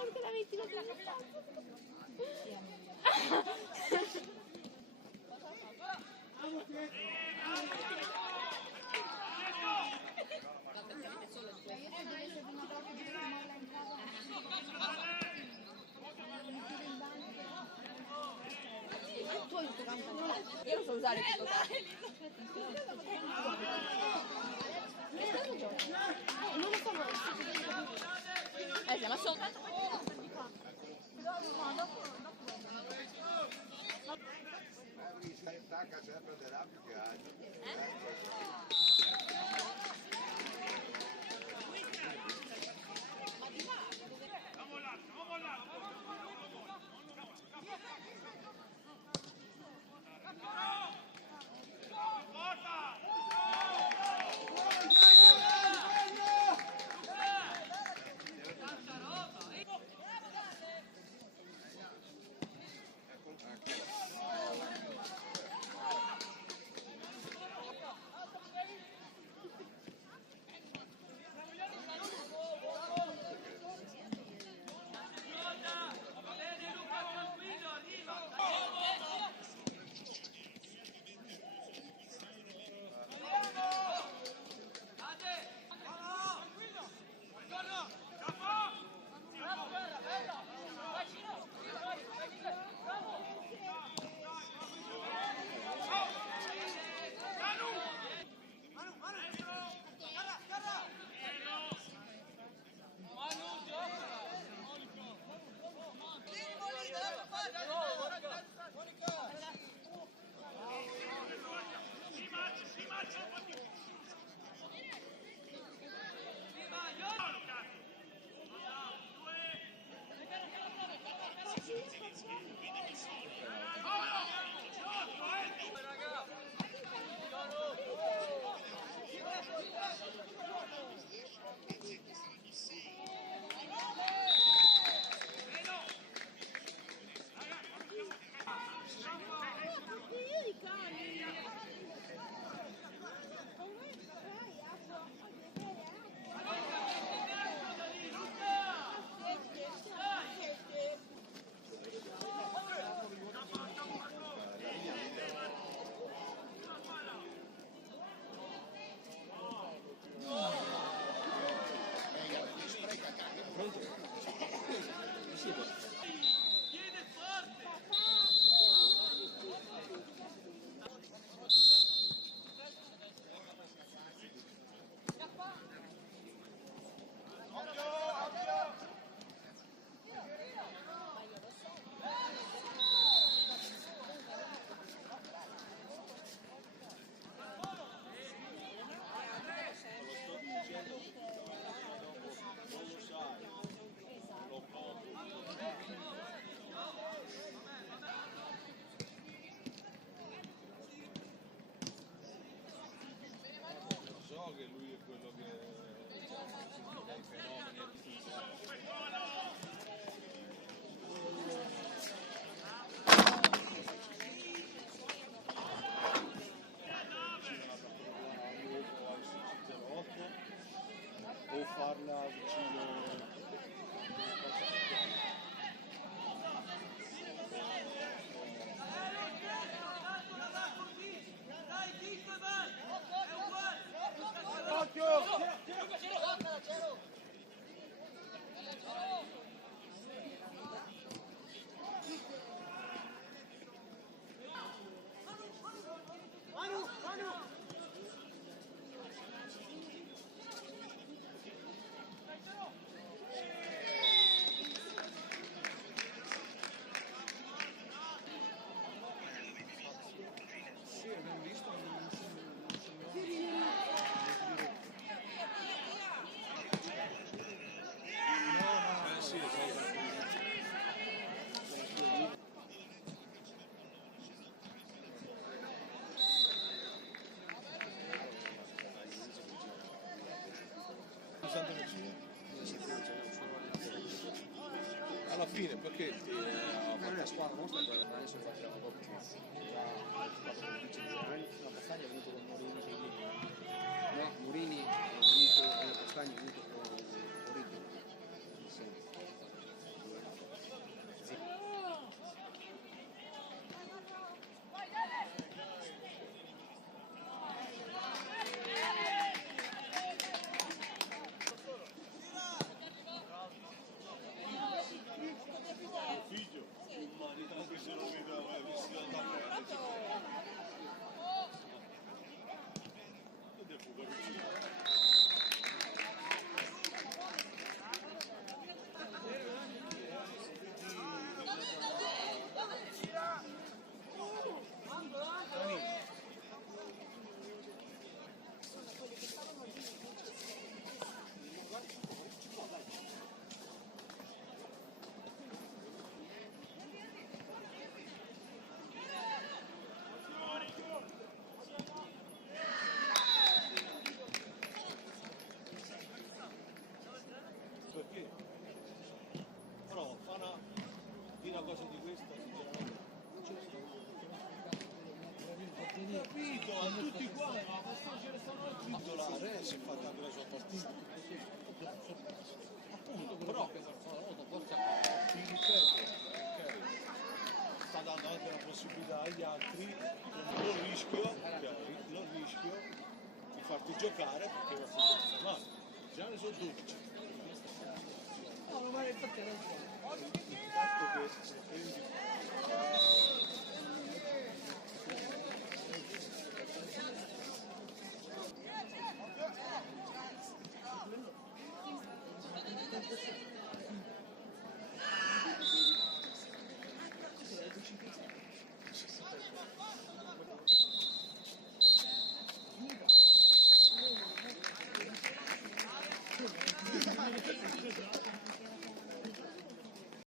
perché la metti così in spazio? Tu hai tutto campo. Io non so usare questo campo. Non lo so, ma sopra. Stacca sempre della più che altro. O farla vicino. Alla fine perché La squadra nostra adesso infatti la dopo la Castagna è venuto con Morini che no, Morini è venuto con Castagna è venuto con Morini. tutti uguali, ma questo ce ne sono altri. Titolare si è fatta anche la sua partita. Appunto, però ti ripeto, ok, sta dando anche una possibilità agli altri, lo rischio di farti giocare perché va a male. Già ne sono 12. No, ma infatti non so. Il fatto che prendi